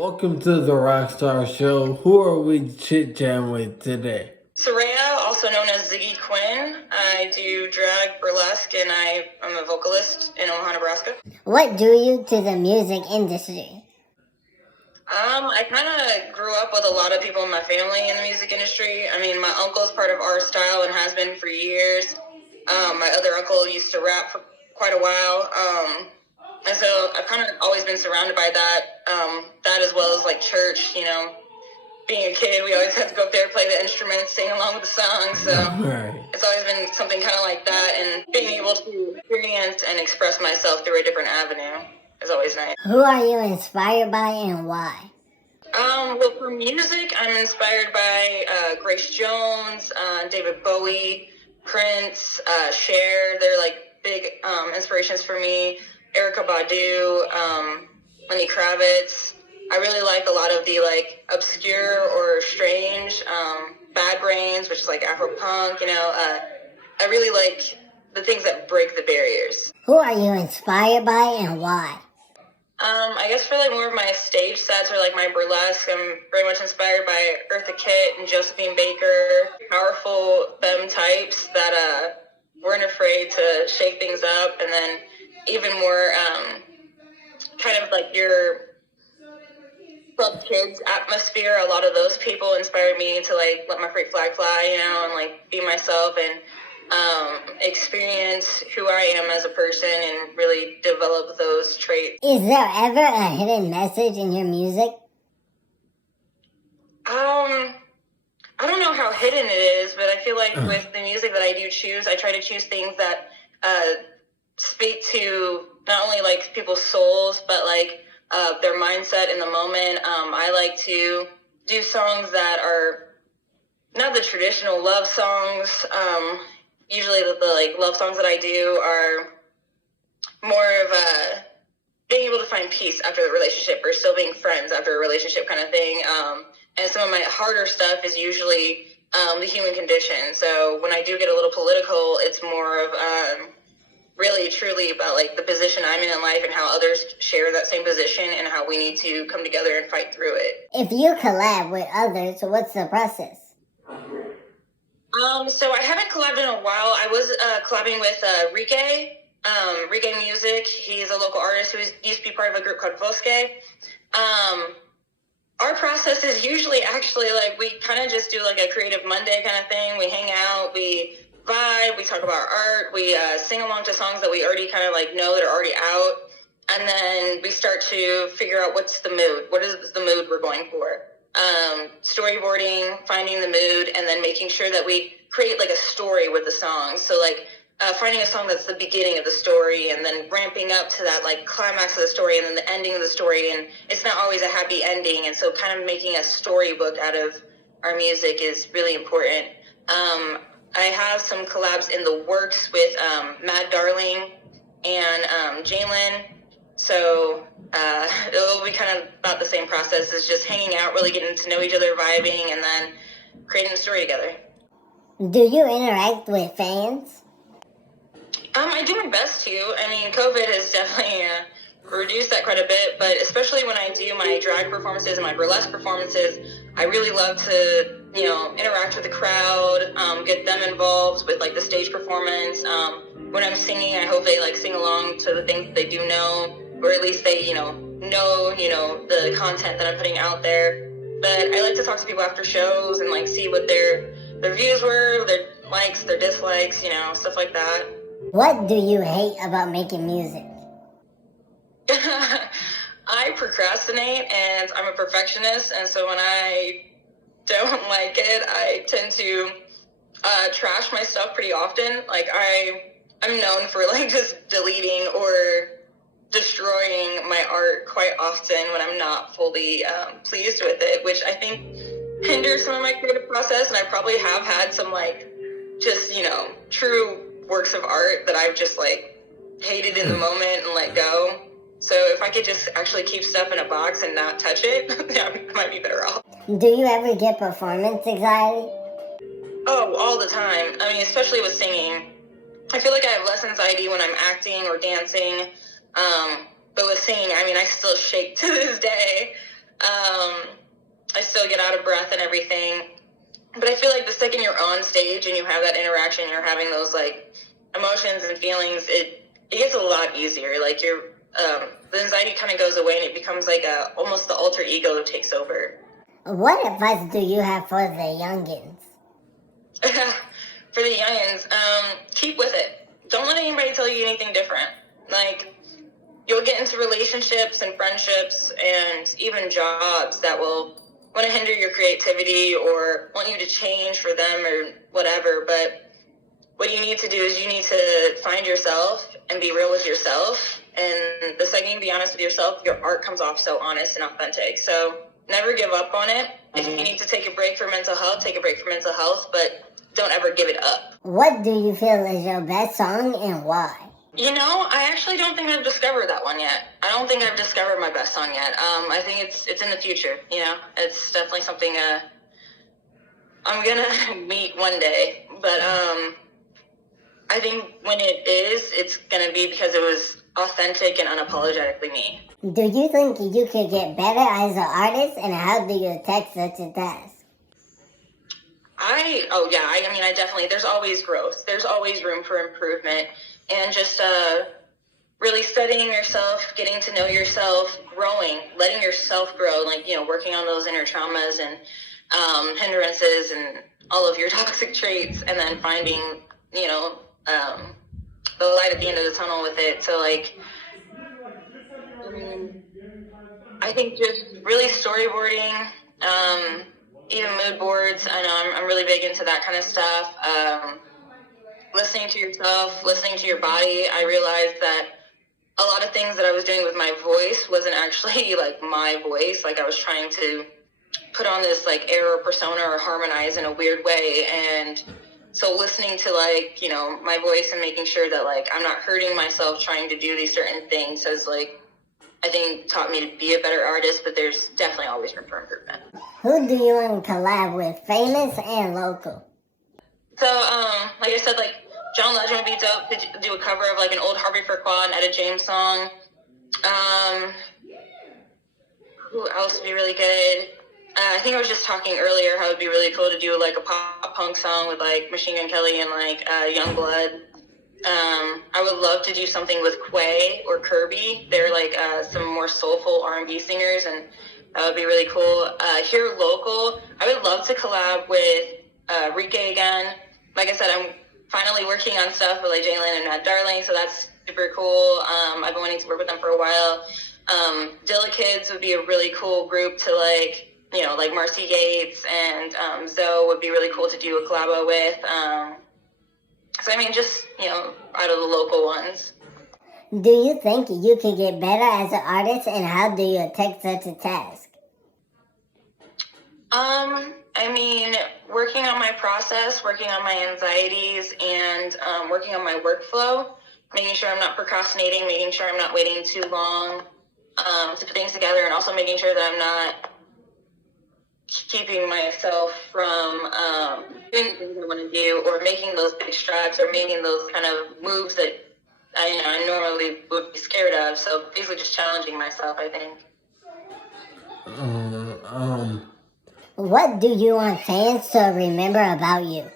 Welcome to the RokStar Show. Who are we chit-chatting with today? Soraya, also known as Ziggy Quinn. I do drag, burlesque, and I'm a vocalist in Omaha, Nebraska. What drew you to the music industry? I kind of grew up with a lot of people in my family in the music industry. I mean, my uncle's part of our style and has been for years. My other uncle used to rap for quite a while. And so I've kind of always been surrounded by that. That as well as like church, you know. Being a kid, we always had to go up there, play the instruments, sing along with the songs. So It's always been something kind of like that. And being able to experience and express myself through a different avenue is always nice. Who are you inspired by and why? Well, for music, I'm inspired by Grace Jones, David Bowie, Prince, Cher. They're like big inspirations for me. Erykah Badu, Lenny Kravitz. I really like a lot of the like obscure or strange Bad Brains, which is like Afro punk. You know, I really like the things that break the barriers. Who are you inspired by and why? I guess for like more of my stage sets or like my burlesque, I'm very much inspired by Eartha Kitt and Josephine Baker, powerful femme types that weren't afraid to shake things up, and then even more kind of like your club kids atmosphere. A lot of those people inspired me to like let my freak flag fly, you know, and like be myself and experience who I am as a person and really develop those traits. Is there ever a hidden message in your music? I don't know how hidden it is, but I feel like with the music that I do choose, I try to choose things that speak to not only like people's souls, but like their mindset in the moment. I like to do songs that are not the traditional love songs. Usually the like love songs that I do are more of being able to find peace after the relationship or still being friends after a relationship kind of thing. And some of my harder stuff is usually the human condition. So when I do get a little political, it's more of really truly about like the position I'm in life and how others share that same position and how we need to come together and fight through it. If you collab with others, what's the process? So I haven't collabed in a while. I was collabing with Rike Music. He's a local artist who used to be part of a group called Fosque. Our process is usually actually like we kind of just do like a creative Monday kind of thing. We hang out, we vibe, we talk about art, we sing along to songs that we already kind of like know that are already out. And then we start to figure out what's the mood. What is the mood we're going for? Storyboarding, finding the mood, and then making sure that we create like a story with the song. So like finding a song that's the beginning of the story and then ramping up to that like climax of the story and then the ending of the story. And it's not always a happy ending. And so kind of making a storybook out of our music is really important. I have some collabs in the works with Mad Darling and Jalen. So it'll be kind of about the same process as just hanging out, really getting to know each other, vibing, and then creating a story together. Do you interact with fans? I do my best to. I mean, COVID has definitely reduced that quite a bit, but especially when I do my drag performances and my burlesque performances, I really love to, you know, interact with the crowd, get them involved with like the stage performance. When I'm singing, I hope they like sing along to the things that they do know, or at least they, know the content that I'm putting out there. But I like to talk to people after shows and like see what their views were, their likes, their dislikes, stuff like that. What do you hate about making music? I procrastinate and I'm a perfectionist, and so when I don't like it, I tend to trash my stuff pretty often. Like I'm known for like just deleting or destroying my art quite often when I'm not fully pleased with it, which I think hinders some of my creative process. And I probably have had some like just true works of art that I've just like hated in the moment and let go. So if I could just actually keep stuff in a box and not touch it, I might be better off. Do you ever get performance anxiety? Oh, all the time. I mean, especially with singing. I feel like I have less anxiety when I'm acting or dancing. But with singing, I mean, I still shake to this day. I still get out of breath and everything. But I feel like the second you're on stage and you have that interaction, you're having those like emotions and feelings, it gets a lot easier. Like the anxiety kind of goes away and it becomes like almost the alter ego takes over. What advice do you have for the youngins? For the youngins, keep with it. Don't let anybody tell you anything different. Like, you'll get into relationships and friendships and even jobs that will want to hinder your creativity or want you to change for them or whatever. But what you need to do is you need to find yourself and be real with yourself. And the second you be honest with yourself, your art comes off so honest and authentic. So never give up on it. If you need to take a break for mental health, take a break for mental health, but don't ever give it up. What do you feel is your best song and why? You know, I actually don't think I've discovered that one yet. I don't think I've discovered my best song yet. I think it's in the future, you know. It's definitely something I'm gonna meet one day. But I think when it is, it's gonna be because it was authentic and unapologetically me. Do you think you could get better as an artist, and how do you attack such a task? I mean, I definitely, there's always growth. There's always room for improvement. And just really studying yourself, getting to know yourself, growing, letting yourself grow, like, you know, working on those inner traumas and hindrances and all of your toxic traits, and then finding, you know, the light at the end of the tunnel with it. So, like, I think just really storyboarding, even mood boards. I know I'm really big into that kind of stuff. Listening to yourself, listening to your body. I realized that a lot of things that I was doing with my voice wasn't actually like my voice. Like, I was trying to put on this like air or persona or harmonize in a weird way. And so listening to, like, you know, my voice and making sure that, like, I'm not hurting myself trying to do these certain things has, like, I think taught me to be a better artist, but there's definitely always room for improvement. Who do you want to collab with, famous and local? So, like I said, like, John Legend would be dope to do a cover of, like, an old Harvey Firqua and Etta James song. Who else would be really good? I think I was just talking earlier how it would be really cool to do, like, a pop punk song with, like, Machine Gun Kelly and, like, Youngblood. I would love to do something with Quay or Kirby. They're, like, some more soulful R&B singers, and that would be really cool. Here local, I would love to collab with Rike again. Like I said, I'm finally working on stuff with, like, Jalen and Matt Darling, so that's super cool. I've been wanting to work with them for a while. Dilla Kids would be a really cool group to, like, you know, like Marcy Gates and Zoe would be really cool to do a collabo with. So, I mean, just, you know, out of the local ones. Do you think you could get better as an artist, and how do you attack such a task? I mean, working on my process, working on my anxieties, and working on my workflow, making sure I'm not procrastinating, making sure I'm not waiting too long to put things together, and also making sure that I'm not keeping myself from doing things I want to do, or making those big strides, or making those kind of moves that I normally would be scared of. So basically just challenging myself, I think. What do you want fans to remember about you?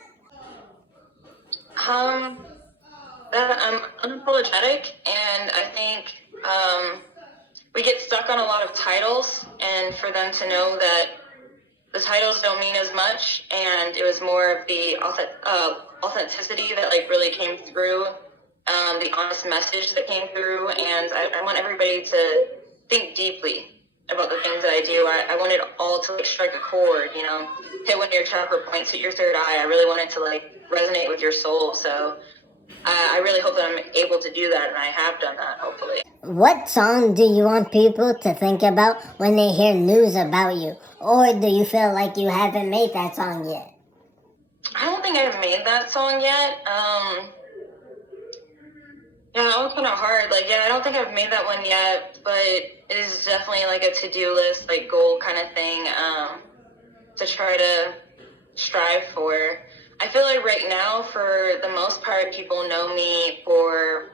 That I'm unapologetic, and I think we get stuck on a lot of titles, and for them to know that the titles don't mean as much, and it was more of the authenticity that, like, really came through, the honest message that came through, and I want everybody to think deeply about the things that I do. I want it all to, like, strike a chord, you know, hit one of your chakra points, hit your third eye. I really want it to, like, resonate with your soul, so I really hope that I'm able to do that, and I have done that, hopefully. What song do you want people to think about when they hear news about you? Or do you feel like you haven't made that song yet? I don't think I've made that song yet. Yeah, that one's kind of hard. Like, yeah, I don't think I've made that one yet, but it is definitely, like, a to-do list, like, goal kind of thing to try to strive for. I feel like right now, for the most part, people know me for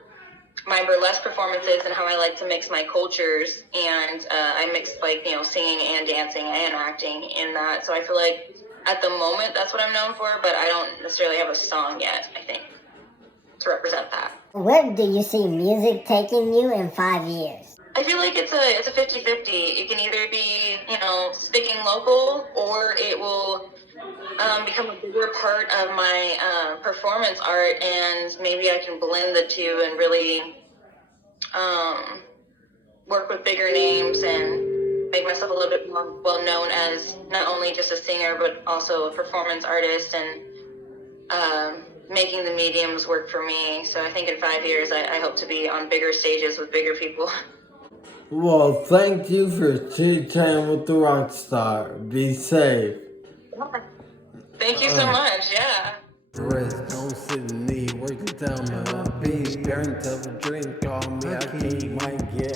my burlesque performances and how I like to mix my cultures, and I mix like, you know, singing and dancing and acting in that. So I feel like at the moment that's what I'm known for, but I don't necessarily have a song yet, I think, to represent that. Where do you see music taking you in 5 years? I feel like it's a 50-50. It can either be, you know, sticking local, or it will become a bigger part of my performance art, and maybe I can blend the two and really work with bigger names and make myself a little bit more well known as not only just a singer but also a performance artist, and making the mediums work for me. So I think in 5 years I hope to be on bigger stages with bigger people. Well, thank you for chit-chatting with the RokStar. Be safe. Thank you so much. Yeah. Rest, don't sit and need work to tell me my peace. Parents of a drink, call me, I can't get